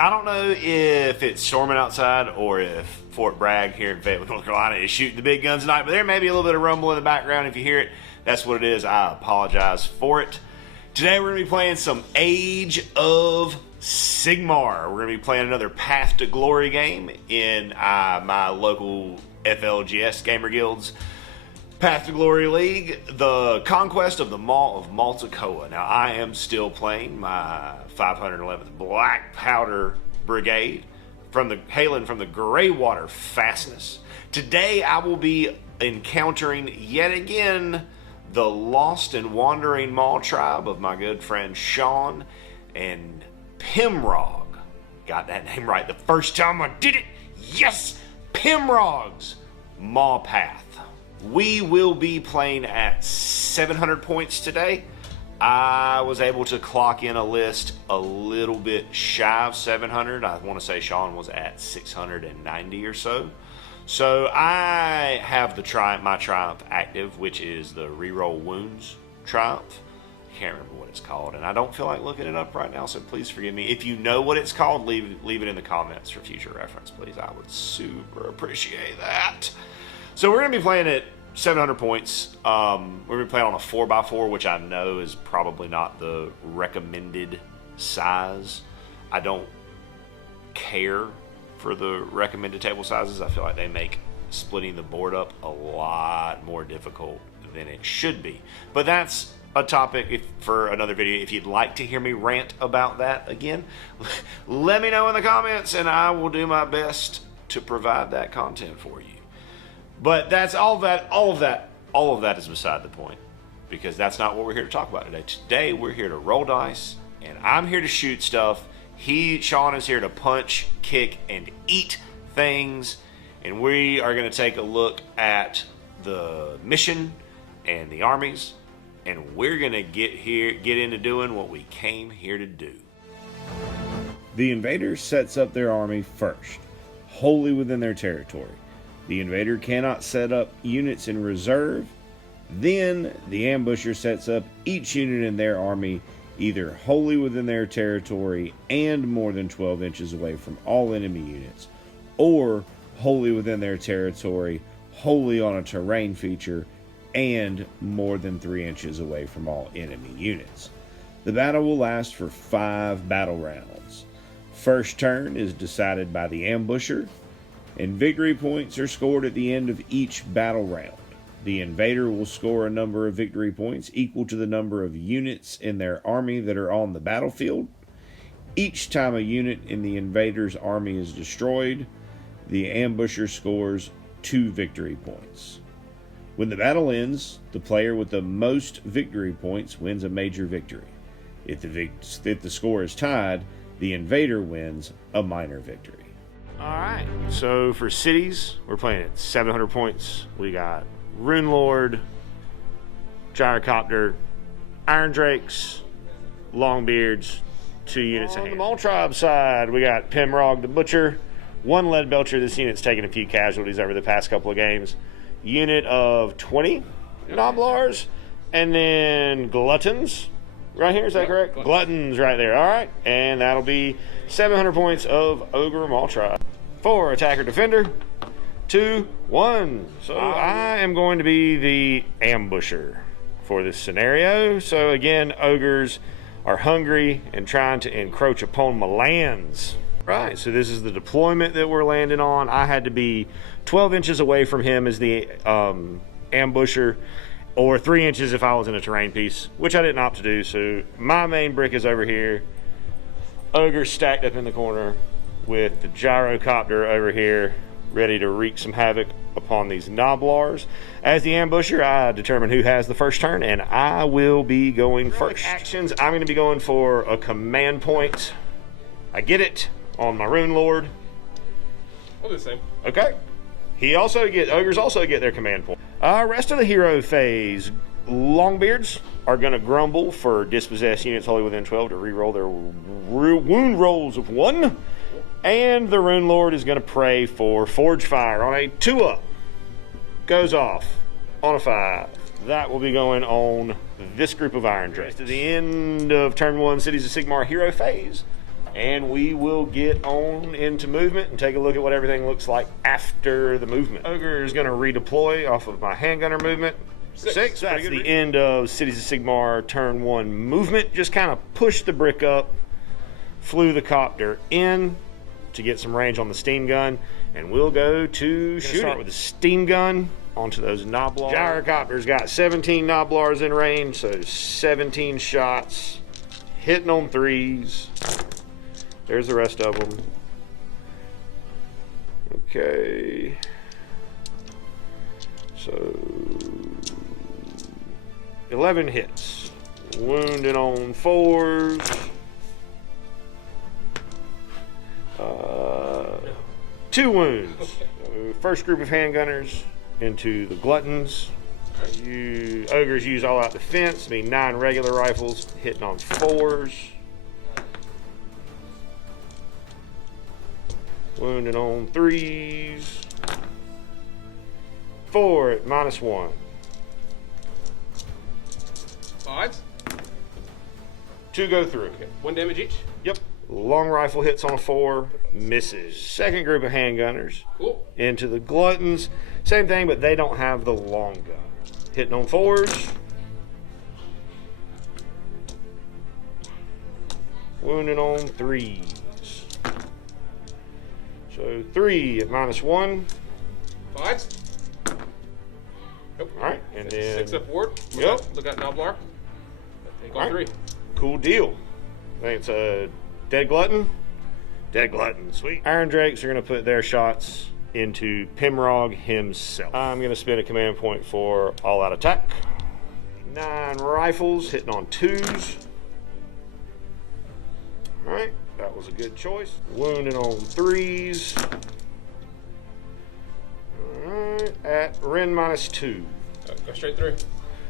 I don't know if it's storming outside or if Fort Bragg here in Fayetteville, North Carolina is shooting the big guns tonight, but there may be a little bit of rumble in the background. If you hear it, that's what it is. I apologize for it. Today we're going to be playing some Age of Sigmar. We're going to be playing another Path to Glory game in my local FLGS Gamer Guild's Path to Glory League, the conquest of the Maw of Malticoa. Now, I am still playing my 511th Black Powder Brigade, hailing from the Greywater fastness. Today, I will be encountering yet again the lost and wandering Maw tribe of my good friend Sean and Pimrog. Got that name right the first time I did it. Yes, Pimrog's Mawpath. We will be playing at 700 points today. I was able to clock in a list a little bit shy of 700. I want to say Sean was at 690 or so. So I have my triumph active, which is the reroll wounds triumph. I can't remember what it's called, and I don't feel like looking it up right now, so please forgive me. If you know what it's called, leave it in the comments for future reference, please. I would super appreciate that. So we're going to be playing at 700 points. We're going to be playing on a 4x4, which I know is probably not the recommended size. I don't care for the recommended table sizes. I feel like they make splitting the board up a lot more difficult than it should be. But that's a topic for another video. If you'd like to hear me rant about that again, let me know in the comments, and I will do my best to provide that content for you. But that's all of that is beside the point, because that's not what we're here to talk about today. Today we're here to roll dice, and I'm here to shoot stuff. Sean is here to punch, kick, and eat things, and we are going to take a look at the mission and the armies, and we're going to get into doing what we came here to do. The invader sets up their army first, wholly within their territory. The invader cannot set up units in reserve. Then the ambusher sets up each unit in their army either wholly within their territory and more than 12 inches away from all enemy units, or wholly within their territory, wholly on a terrain feature, and more than 3 inches away from all enemy units. The battle will last for 5 battle rounds. First turn is decided by the ambusher, and victory points are scored at the end of each battle round. The invader will score a number of victory points equal to the number of units in their army that are on the battlefield. Each time a unit in the invader's army is destroyed, the ambusher scores 2 victory points. When the battle ends, the player with the most victory points wins a major victory. If the score is tied, the invader wins a minor victory. Alright, so for cities, we're playing at 700 points. We got Rune Lord, Gyrocopter, Iron Drakes, Longbeards, 2 units on the Mawtribe side. We got Pimrog the Butcher, 1 Lead Belcher. This unit's taken a few casualties over the past couple of games. Unit of 20 Noblars, and then Gluttons right here, is that correct? Gluttons right there, alright. And that'll be 700 points of Ogor Mawtribes. 4 attacker defender, 2, 1. So I am going to be the ambusher for this scenario. So again, ogres are hungry and trying to encroach upon my lands. Right, so this is the deployment that we're landing on. I had to be 12 inches away from him as the ambusher, or 3 inches if I was in a terrain piece, which I didn't opt to do. So my main brick is over here. Ogre stacked up in the corner with the Gyrocopter over here, ready to wreak some havoc upon these Noblars. As the ambusher, I determine who has the first turn, and I will be going first. Actions, I'm going to be going for a command point. I get it on my Rune Lord. I'll do the same. Okay. Ogres also get their command point. Rest of the hero phase, Longbeards are going to grumble for dispossessed units wholly within 12 to reroll their wound rolls of 1. And the Rune Lord is going to pray for Forge Fire on a 2-up. Goes off on a 5. That will be going on this group of Iron Drakes. To the end of turn 1, Cities of Sigmar hero phase. And we will get on into movement and take a look at what everything looks like after the movement. Ogre is going to redeploy off of my handgunner movement. 6. That's the end of Cities of Sigmar turn 1 movement. Just kind of push the brick up, flew the copter in to get some range on the steam gun, and we'll go to shooting. Start with the steam gun onto those Gnoblars. Gyrocopter's got 17 Gnoblars in range, so 17 shots, hitting on 3s. There's the rest of them. Okay. So 11 hits. Wounded on 4s. 2 wounds. So first group of handgunners into the Gluttons. Ogres use all out defense, mean 9 regular rifles hitting on 4s. Wounded on 3s. 4 at -1. 5s. 2 go through. Okay. 1 damage each. Yep. Long rifle hits on a 4, misses. Second group of handgunners into the Gluttons. Same thing, but they don't have the long gun. Hitting on 4s. Wounded on 3s. So 3 at -1. 5s. Nope. All right, and then 6 up ward. Look out Gnoblar. Take on 3. Cool deal. I think it's a dead Glutton. Dead Glutton, sweet. Iron Drakes are going to put their shots into Pimrog himself. I'm going to spend a command point for all-out attack. 9 rifles hitting on 2s. All right, that was a good choice. Wounded on 3s. All right, at Ren -2. Go straight through.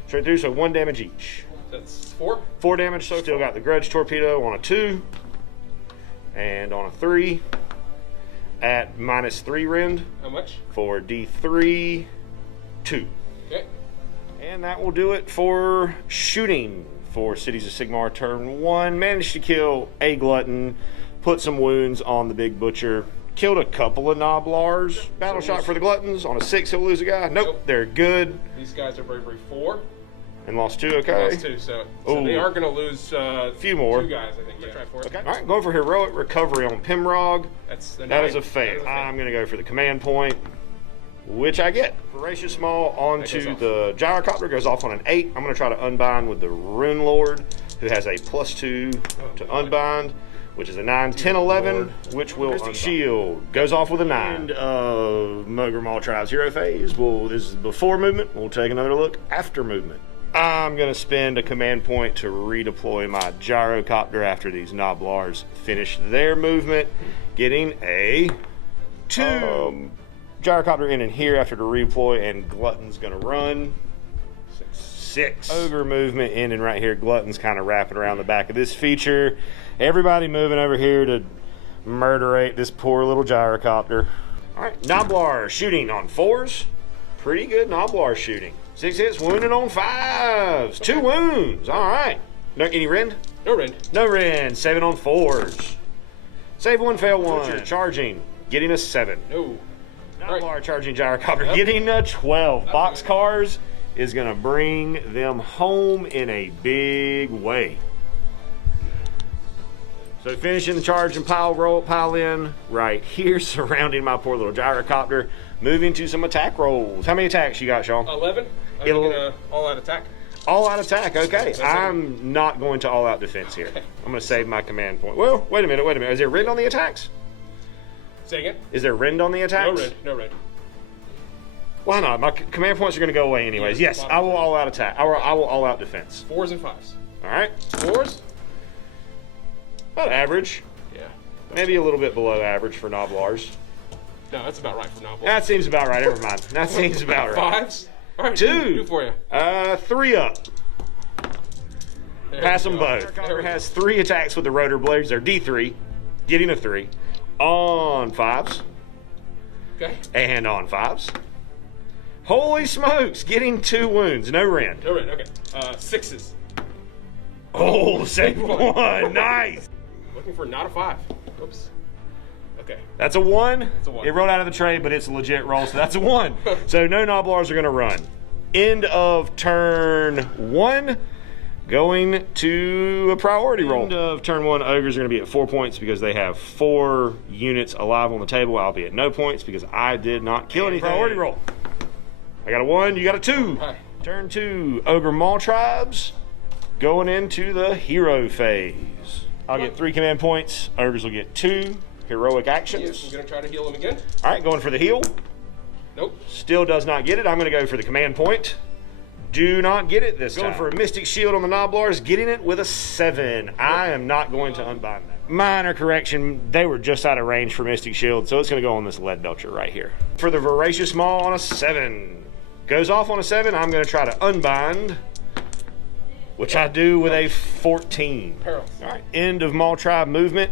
Straight through, so 1 damage each. That's 4. 4 damage, so still got the Grudge Torpedo on a 2. And on a 3. At -3 rend. How much? For D3, 2. Okay. And that will do it for shooting for Cities of Sigmar turn 1. Managed to kill a Glutton, put some wounds on the Big Butcher, killed a couple of Gnoblars. Battle shot for the Gluttons. On a 6, he'll lose a guy. Nope, they're good. These guys are bravery 4. And lost 2, okay. Lost 2, so they are going to lose a few more. 2 guys, I think. Yeah. Try for it. Okay. All right, going for heroic recovery on Pimrog. That is a fail. I'm going to go for the command point, which I get. Voracious Maw onto the Gyrocopter goes off on an 8. I'm going to try to unbind with the Rune Lord, who has a +2 to unbind, which is a 9, 10, 11, which will shield. Goes off with a 9. And Ogor Mawtribes hero phase. This is before movement. We'll take another look after movement. I'm going to spend a command point to redeploy my Gyrocopter after these Gnoblars finish their movement, getting a 2. Gyrocopter in and here after the redeploy, and Glutton's going to run. 6. Ogre movement in and right here. Glutton's kind of wrapping around the back of this feature. Everybody moving over here to murderate this poor little Gyrocopter. All right, Gnoblar shooting on 4s. Pretty good Gnoblar shooting. 6 hits, wounded on 5s. 2 wounds. All right. No, any rend? No rend. No rend. 7 on 4s. Save 1, fail 1. Charging, getting a 7. No. Gnoblar charging Gyrocopter, getting a 12. Boxcars is going to bring them home in a big way. So finishing the charge and pile in right here, surrounding my poor little Gyrocopter. Moving to some attack rolls. How many attacks you got, Sean? 11. I'm going to all-out attack. All-out attack, okay. I'm not going to all-out defense here. I'm going to save my command point. Well, wait a minute. Is there rend on the attacks? Say again? Is there rend on the attacks? No rend. Why not? My command points are going to go away anyways. Yes, I will all-out attack. I will all-out defense. 4s and 5s. All right. 4s? About average. Yeah. Maybe a little bit below average for Gnoblars. No, that's about right for Knoblar. That seems about right. Never mind. That seems about right. 5s? All right, 2. Two for you. 3 up. There Pass we them go. both. There Carver we go. has 3 attacks with the rotor blades. They're D3, getting a 3. On 5s. Okay. And on 5s. Holy smokes, getting 2 wounds. No rend. No red. Okay. 6s. Oh, second one. Nice. Looking for not a 5. Oops. Okay. That's a 1. That's a 1. It rolled out of the tray, but it's a legit roll, so that's a 1. So no Gnoblars are going to run. End of turn 1. Going to a priority roll. End of turn 1, Ogres are going to be at 4 points because they have 4 units alive on the table. I'll be at no points because I did not kill anything. Priority roll. I got a 1, you got a 2. Hi. Turn 2, Ogor Mawtribes going into the hero phase. I'll get 3 command points. Ogres will get 2 heroic actions. Yes, I'm gonna try to heal him again. All right, going for the heal. Nope. Still does not get it. I'm going to go for the command point. Do not get it this time. Going for a Mystic Shield on the Gnoblars, getting it with a 7. I am not going to unbind that. Minor correction, they were just out of range for Mystic Shield, so it's going to go on this Lead Belcher right here. For the Voracious Maw on a 7. Goes off on a 7, I'm going to try to unbind, which I do with a 14. Perils. All right, end of Maw Tribe movement.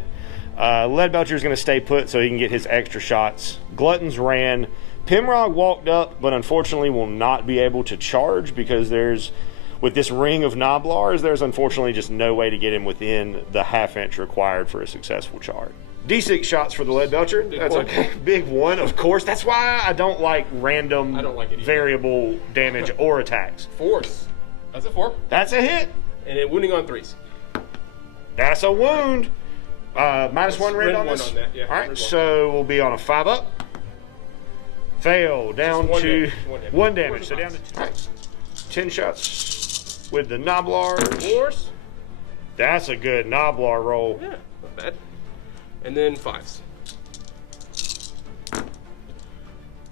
Lead Belcher is going to stay put so he can get his extra shots. Gluttons ran. Pimrog walked up, but unfortunately will not be able to charge because with this ring of Gnoblars, there's unfortunately just no way to get him within the half-inch required for a successful charge. D6 shots for the Lead Belcher. That's one. okay. Big 1, of course. That's why I don't like random I don't like it either. variable damage or attacks. 4s. That's a 4. That's a hit. And then wounding on 3s. That's a wound. Minus 1 rend on one this. on that, yeah, All right, rend one. so we'll be on a 5 up. Fail down Just to one damage. 1 damage. So down to all right. 10 shots with the Gnoblars. 4s. That's a good Gnoblar roll. Yeah, not bad. And then 5s.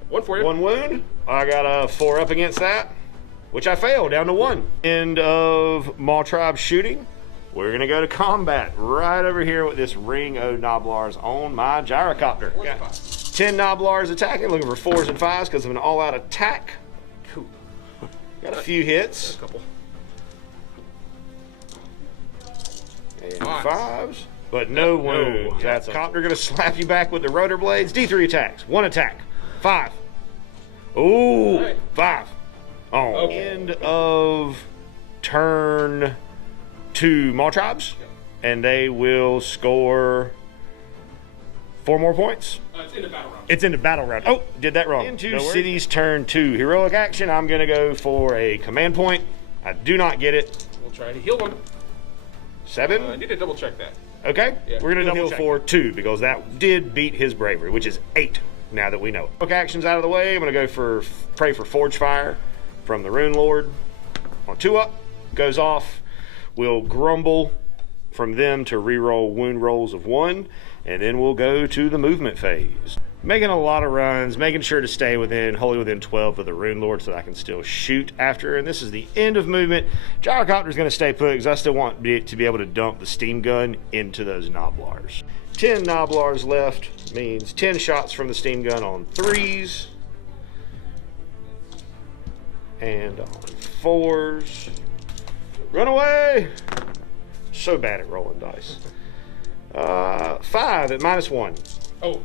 1 for you. 1 wound. I got a 4 up against that, which I failed down to 1. End of Mawtribe shooting. We're gonna go to combat right over here with this ring of Gnoblars on my gyrocopter. 4s and Got 5s. 10 Gnoblars attacking, looking for 4s and 5s because of an all-out attack. Cool. Got a few hits. A couple. And Fives. 5s, but no wounds. That's a copter gonna slap you back with the rotor blades. D3 attacks. 1 attack. 5. Ooh, Right. 5. Oh, Okay. end of turn 2 Mawtribes, and they will score 4 more points. It's in the battle round. It's in the battle round. Oh, did that wrong. Into Cities turn 2 heroic action. I'm gonna go for a command point. I do not get it. We'll try to heal him. 7. I need to double check that. Okay, Yeah, we're gonna we'll heal check for 2 because that did beat his bravery, which is 8 now that we know it. Okay, actions out of the way. I'm gonna go for pray for Forge Fire from the Rune Lord on 2 up. Goes off. We'll grumble from them to reroll wound rolls of 1, and then we'll go to the movement phase. Making a lot of runs, making sure to stay wholly within 12 of the Rune Lord so that I can still shoot after. And this is the end of movement. Gyrocopter's going to stay put because I still want to be able to dump the steam gun into those Gnoblars. 10 Gnoblars left means 10 shots from the steam gun on 3s. And on 4s. Run away! So bad at rolling dice. 5 at -1. Oh,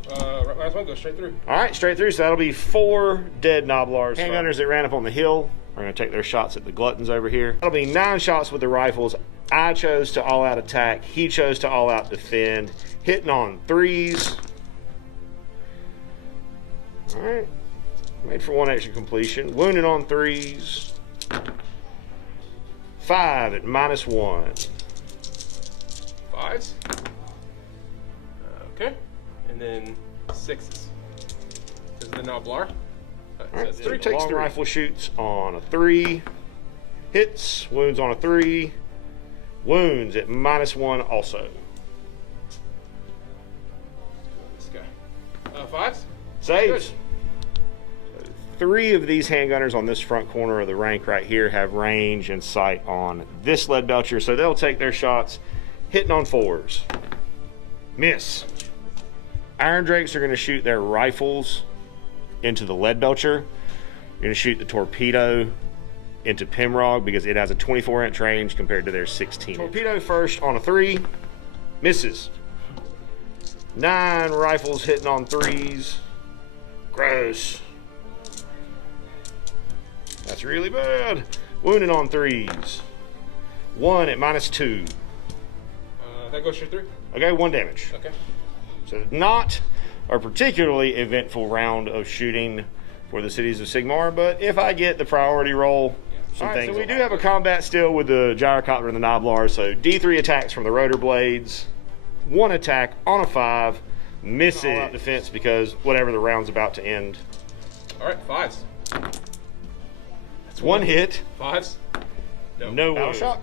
last one goes straight through. All right, straight through. So that'll be 4 dead Gnoblars. Handgunners that ran up on the hill are going to take their shots at the Gluttons over here. That'll be 9 shots with the rifles. I chose to all-out attack. He chose to all-out defend. Hitting on 3s. All right. Made for 1 extra completion. Wounded on 3s. 5 at -1. 5s. Okay. And then 6s. This is the Gnoblar. That's 3. Takes the rifle shoots on a 3. Hits. Wounds on a 3. Wounds at -1 also. This guy. 5s. Saves. 3 of these handgunners on this front corner of the rank right here have range and sight on this Lead Belcher, so they'll take their shots hitting on 4s. Miss. Iron Drakes are going to shoot their rifles into the lead belcher. You're going to shoot the torpedo into Pimrog because it has a 24-inch range compared to their 16. Torpedo first on a 3, misses. 9 rifles hitting on 3s. Gross. That's really bad. Wounded on 3s. 1 at -2. That goes for 3. Okay, 1 damage. Okay. So not a particularly eventful round of shooting for the Cities of Sigmar, but if I get the priority roll, some things. So we do have a combat still with the gyrocopter and the Noblar. So D3 attacks from the rotor blades, 1 attack on a 5, misses. All out defense because whatever the round's about to end. All right, 5s. That's 1 hit. 5s. No battle shock.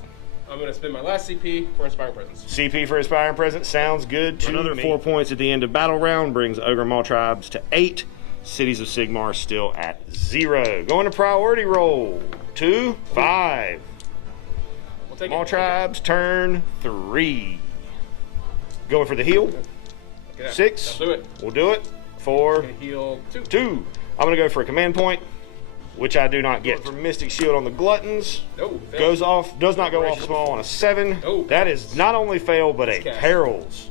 I'm going to spend my last CP for Inspiring Presence. CP for Inspiring Presence sounds good to Another 4 points at the end of battle round brings Ogor Mawtribes to 8. Cities of Sigmar still at 0. Going to priority roll. 2, 5. We'll take Mawtribes, turn 3. Going for the heal. 6. I'll do it. We'll do it. 4. Heal 2. 2. I'm going to go for a command point, which I do not get. For Mystic Shield on the Gluttons. No. Goes off, does not go off small on a 7. Oh, that is not only fail, but a cast. perils.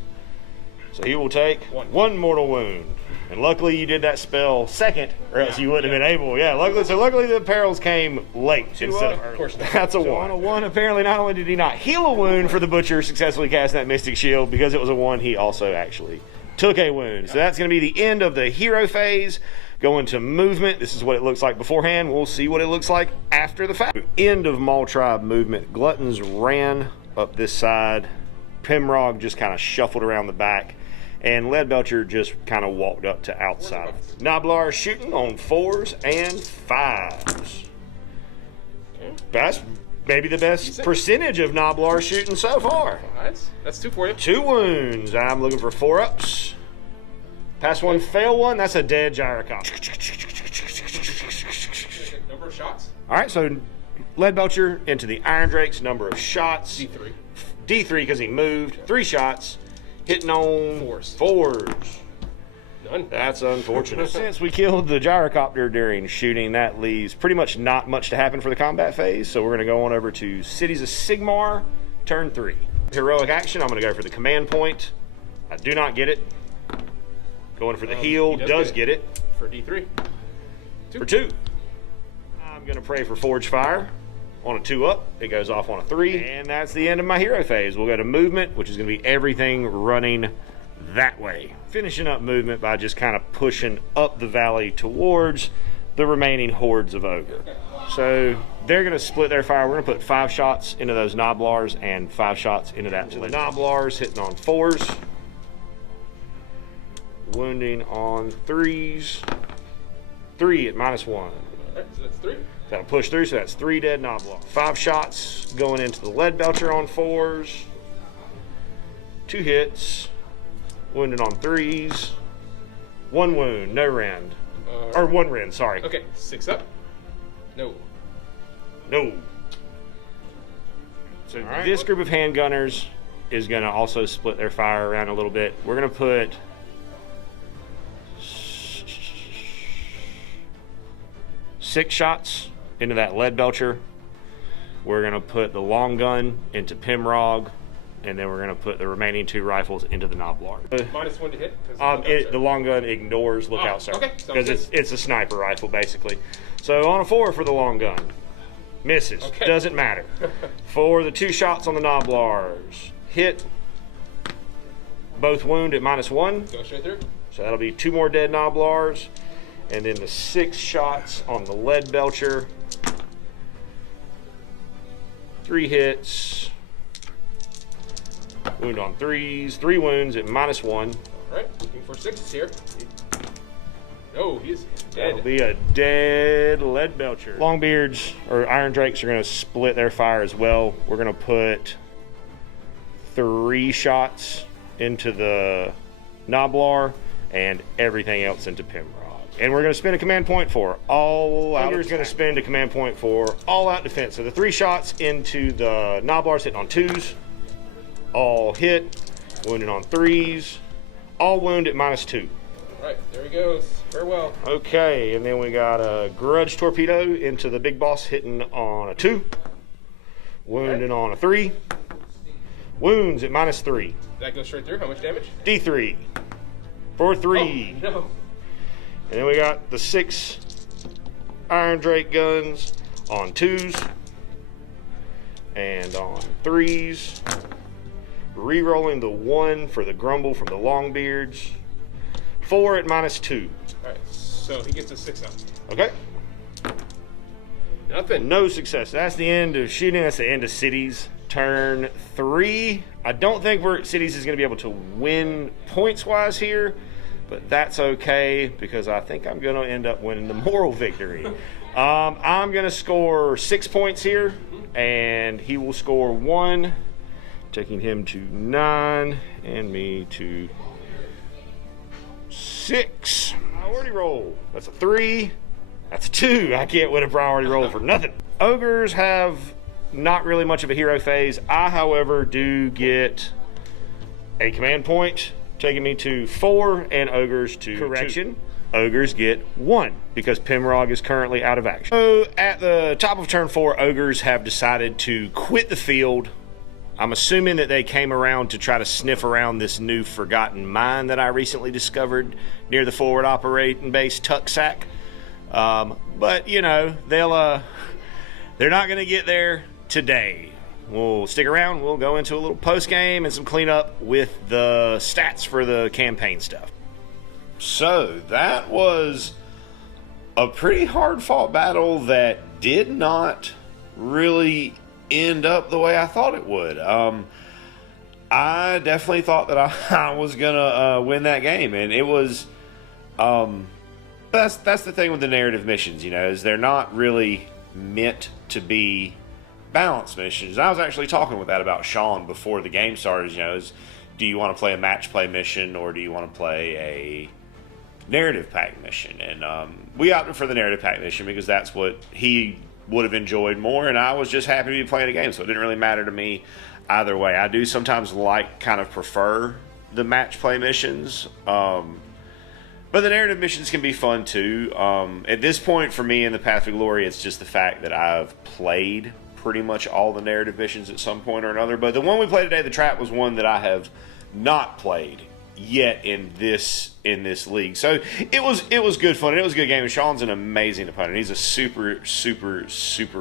So he will take 1 mortal wound. And luckily you did that spell second, or else you wouldn't have been able. Yeah, luckily the perils came late instead of early. Of course not. That's a 1. On a 1, apparently not only did he not heal a wound for the Butcher successfully casting that Mystic Shield, because it was a 1, he also actually took a wound. So that's going to be the end of the hero phase. Going to movement. This is what it looks like beforehand. We'll see what it looks like after the fact. End of Maltribe movement. Gluttons ran up this side. Pimrog just kind of shuffled around the back. And Leadbelcher just kind of walked up to outside. Noblar shooting on 4s and 5s. That's maybe the best percentage of Noblar shooting so far. That's 2 for you. 2 wounds. I'm looking for 4-ups. Pass 1, fail 1. That's a dead gyrocopter. Number of shots. All right, so Leadbelcher into the Iron Drakes. Number of shots. D3. D3 because he moved. 3 shots. Hitting on 4s. 4s. None. That's unfortunate. Since we killed the gyrocopter during shooting, that leaves pretty much not much to happen for the combat phase. So we're going to go on over to Cities of Sigmar, turn 3. Heroic action, I'm going to go for the command point. I do not get it. Going for the heal, does get it. For D3. 2. For 2. I'm going to pray for Forge Fire. On a 2-up, it goes off on a 3. And that's the end of my hero phase. We'll go to movement, which is going to be everything running that way. Finishing up movement by just kind of pushing up the valley towards the remaining hordes of Ogre. So they're going to split their fire. We're going to put 5 shots into those Noblars and 5 shots into that. So the Noblars hitting on 4s. Wounding on 3s. 3 at -1. All right, so that's 3. That'll push through, so that's 3 dead Noblar. 5 shots going into the Leadbelcher on 4s. 2 hits. Wounded on 3s. 1 wound, no rend. Or 1 rend, sorry. Okay, 6 up. No. No. So this group of handgunners is going to also split their fire around a little bit. We're going to put 6 shots into that Leadbelcher. We're going to put the long gun into Pimrog, and then we're going to put the remaining 2 rifles into the Noblar. -1 to hit? The long gun ignores lookout sir. Okay. Because it's a sniper rifle, basically. So on a 4 for the long gun. Misses. Okay. Doesn't matter. For the 2 shots on the Noblars. Hit. Both wound at -1. Go straight through. So that'll be 2 more dead Noblars. And then the 6 shots on the Leadbelcher. 3 hits. Wound on 3s. 3 wounds at -1. All right, looking for 6s here. No, he's dead. That'll be a dead Leadbelcher. Longbeards, or Iron Drakes, are going to split their fire as well. We're going to put 3 shots into the Noblar and everything else into Pimrog. And we're going to spend a command point for all out. Ogre's going to spend a command point for all out defense. So the 3 shots into the Noblars hitting on 2s. All hit. Wounded on 3s. all wound at -2. All right, there he goes. Farewell. Okay, and then we got a grudge torpedo into the big boss, hitting on a 2, wounding on a 3, wounds at -3. That goes straight through. How much damage? D3 for 3. Oh, no. And then we got the 6 Iron Drake guns on 2s and on 3s. Re-rolling the 1 for the grumble from the Longbeards. 4 at -2. All right, so he gets a 6 up. Okay. Nothing. No success. That's the end of shooting. That's the end of Cities. Turn 3. I don't think Cities is going to be able to win points-wise here, but that's okay because I think I'm going to end up winning the moral victory. I'm going to score 6 points here, and he will score 1, taking him to 9 and me to 6. Priority roll. That's a 3. That's a 2. I can't win a priority roll for nothing. Ogres have not really much of a hero phase. I, however, do get a command point, taking me to 4, and ogres to correction. 2. Ogres get 1 because Pimrog is currently out of action. So at the top of turn 4, ogres have decided to quit the field. I'm assuming that they came around to try to sniff around this new forgotten mine that I recently discovered near the forward operating base Tucksack. But you know, they're not going to get there today. We'll stick around. We'll go into a little post game and some cleanup with the stats for the campaign stuff. So that was a pretty hard fought battle that did not really end up the way I thought it would. I definitely thought that I was gonna win that game, and it was. That's the thing with the narrative missions, you know, is they're not really meant to be balanced missions. I was actually talking with that about Sean before the game started. You know, do you want to play a match play mission or do you want to play a narrative pack mission? And we opted for the narrative pack mission because that's what he would have enjoyed more, and I was just happy to be playing a game, so it didn't really matter to me either way. I do sometimes kind of prefer the match play missions, but the narrative missions can be fun too. At this point for me in the Path to Glory, it's just the fact that I've played pretty much all the narrative missions at some point or another, but the one we played today, the Trap, was one that I have not played yet in this league. So it was good fun, and it was a good game, and Sean's an amazing opponent. He's a super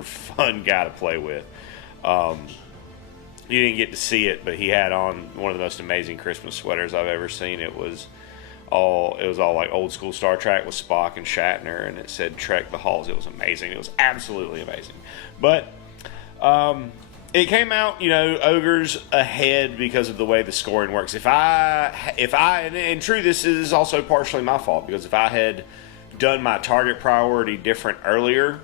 fun guy to play with. You didn't get to see it, but he had on one of the most amazing Christmas sweaters I've ever seen. It was all like old school Star Trek with Spock and Shatner, and it said Trek the Halls. It was amazing. It was absolutely amazing. But it came out, you know, ogres ahead because of the way the scoring works. If I and true, this is also partially my fault, because if I had done my target priority different earlier,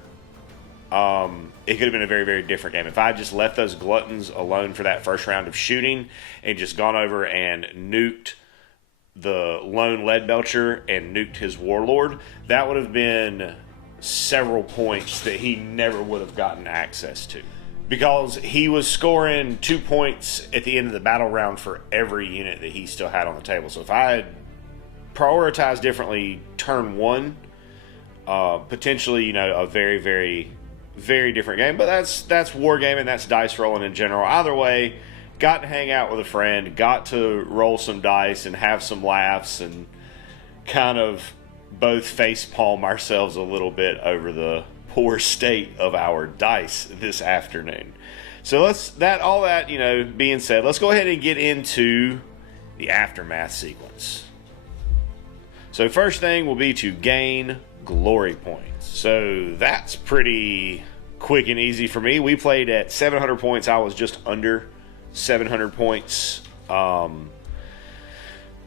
it could have been a very, very different game. If I just left those gluttons alone for that first round of shooting and just gone over and nuked the lone lead belcher and nuked his warlord, that would have been several points that he never would have gotten access to, because he was scoring 2 points at the end of the battle round for every unit that he still had on the table. So if I had prioritized differently turn 1, potentially, you know, a very, very, very different game. But that's wargaming, that's dice rolling in general. Either way, got to hang out with a friend, got to roll some dice and have some laughs, and kind of both face palm ourselves a little bit over the poor state of our dice this afternoon. So all that, you know, being said, let's go ahead and get into the aftermath sequence. So first thing will be to gain glory points. So that's pretty quick and easy for me. We played at 700 points. I was just under 700 points.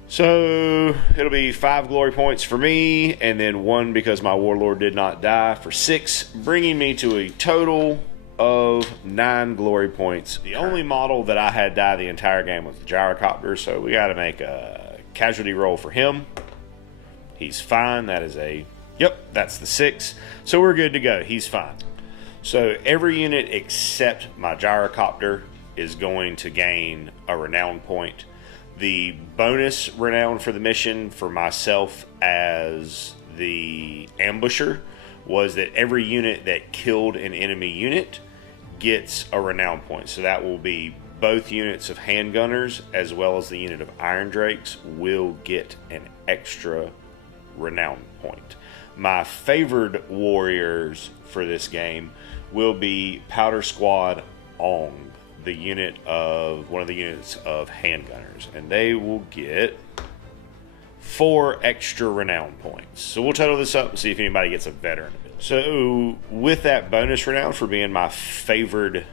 So it'll be 5 glory points for me, and then 1 because my warlord did not die, for 6, bringing me to a total of 9 glory points. The only model that I had die the entire game was the gyrocopter, so we got to make a casualty roll for him. He's fine. That is that's the 6. So we're good to go. He's fine. So every unit except my gyrocopter is going to gain a renown point. The bonus renown for the mission for myself as the ambusher was that every unit that killed an enemy unit gets a renown point. So that will be both units of handgunners as well as the unit of iron drakes will get an extra renown point. My favored warriors for this game will be Powder Squad Ong, the unit of one of the units of handgunners, and they will get 4 extra renown points. So we'll total this up and see if anybody gets a veteran ability. So with that bonus renown for being my favored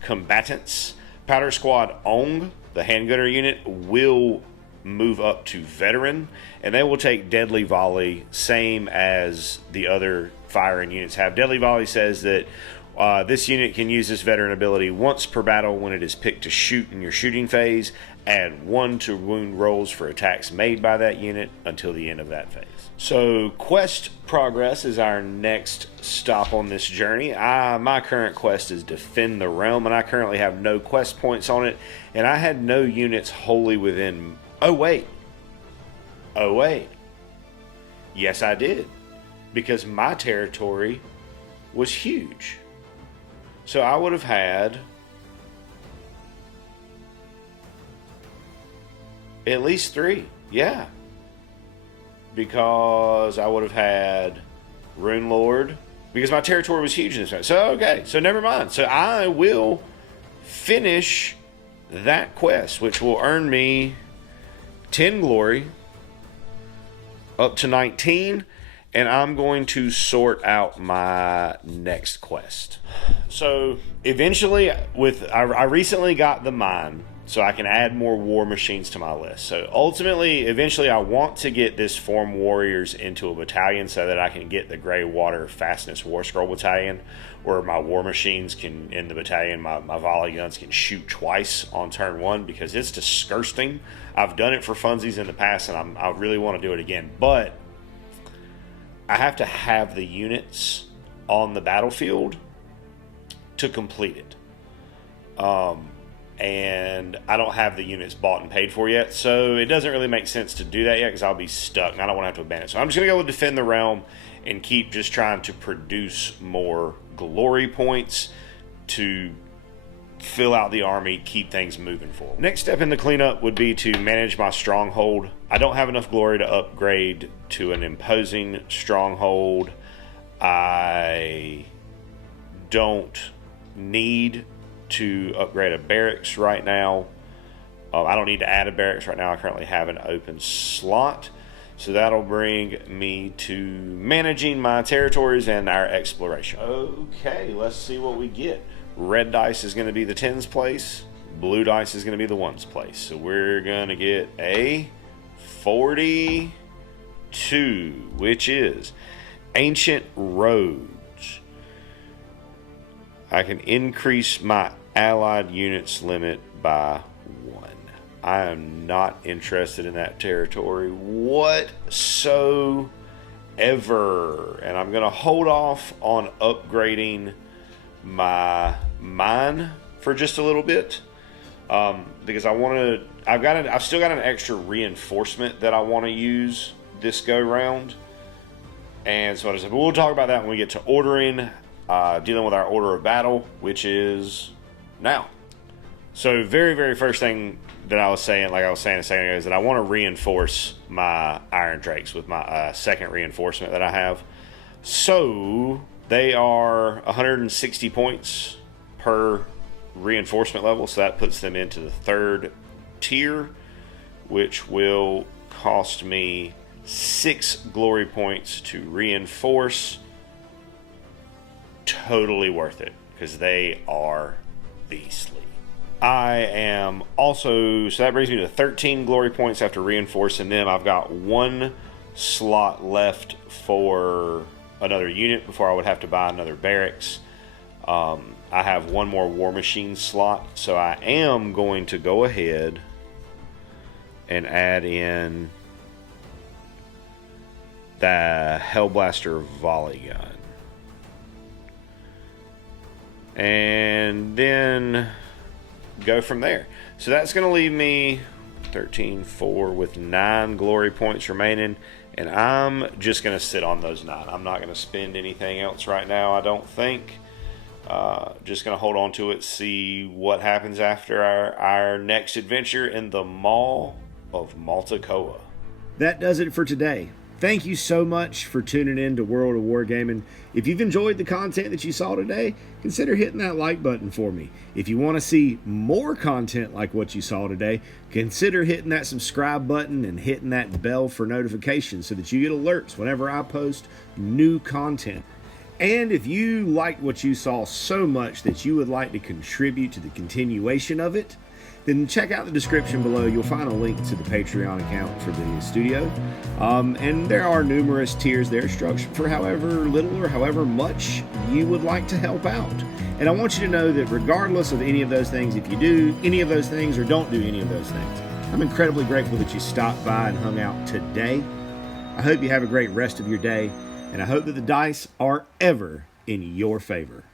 combatants, Powder Squad Ong, the handgunner unit, will move up to veteran, and they will take Deadly Volley, same as the other firing units have. Deadly Volley says that this unit can use this veteran ability once per battle when it is picked to shoot in your shooting phase. Add 1 to wound rolls for attacks made by that unit until the end of that phase. So quest progress is our next stop on this journey. My current quest is Defend the Realm, and I currently have no quest points on it, and I had no units wholly within... Oh wait. Yes, I did. Because my territory was huge. So I would have had at least 3. Yeah. Because I would have had Rune Lord. Because my territory was huge in this one. So, okay. So, never mind. So, I will finish that quest, which will earn me 10 glory up to 19. And I'm going to sort out my next quest. So eventually, I recently got the mine, so I can add more war machines to my list. So ultimately, eventually, I want to get this Form Warriors into a battalion so that I can get the Grey Water Fastness War Scroll Battalion, where my war machines can, in the battalion, my volley guns can shoot twice on turn 1, because it's disgusting. I've done it for funsies in the past, and I really want to do it again. But I have to have the units on the battlefield to complete it. And I don't have the units bought and paid for yet, so it doesn't really make sense to do that yet because I'll be stuck and I don't want to have to abandon it. So I'm just going to go with Defend the Realm and keep just trying to produce more glory points to fill out the army, keep things moving forward. Next step in the cleanup would be to manage my stronghold. I don't have enough glory to upgrade to an imposing stronghold. I don't need to upgrade a barracks right now. I don't need to add a barracks right now. I currently have an open slot. So that'll bring me to managing my territories and our exploration. Okay, let's see what we get. Red dice is going to be the 10s place. Blue dice is going to be the 1s place. So we're going to get a 42, which is Ancient Roads. I can increase my allied units limit by 1. I am not interested in that territory whatsoever. And I'm going to hold off on upgrading my mine for just a little bit, because I want to. I've still got an extra reinforcement that I want to use this go round, and so I said, but we'll talk about that when we get to ordering, dealing with our order of battle, which is now. So very first thing that I was saying, like I was saying a second ago, is that I want to reinforce my iron drakes with my second reinforcement that I have. So they are 160 points per reinforcement level, so that puts them into the 3rd tier, which will cost me 6 glory points to reinforce. Totally worth it, because they are beastly. I am also, so that brings me to 13 glory points after reinforcing them. I've got 1 slot left for another unit before I would have to buy another barracks. I have 1 more war machine slot, so I am going to go ahead and add in the Hellblaster volley gun, and then go from there. So that's going to leave me 13, 4 with 9 glory points remaining. And I'm just going to sit on those 9. I'm not going to spend anything else right now, I don't think. Just going to hold on to it, see what happens after our next adventure in the Maw of Malticoa. That does it for today. Thank you so much for tuning in to World of Wargaming. If you've enjoyed the content that you saw today, consider hitting that like button for me. If you want to see more content like what you saw today, consider hitting that subscribe button and hitting that bell for notifications so that you get alerts whenever I post new content. And if you liked what you saw so much that you would like to contribute to the continuation of it, then check out the description below. You'll find a link to the Patreon account for the studio. And there are numerous tiers there structured for however little or however much you would like to help out. And I want you to know that regardless of any of those things, if you do any of those things or don't do any of those things, I'm incredibly grateful that you stopped by and hung out today. I hope you have a great rest of your day, and I hope that the dice are ever in your favor.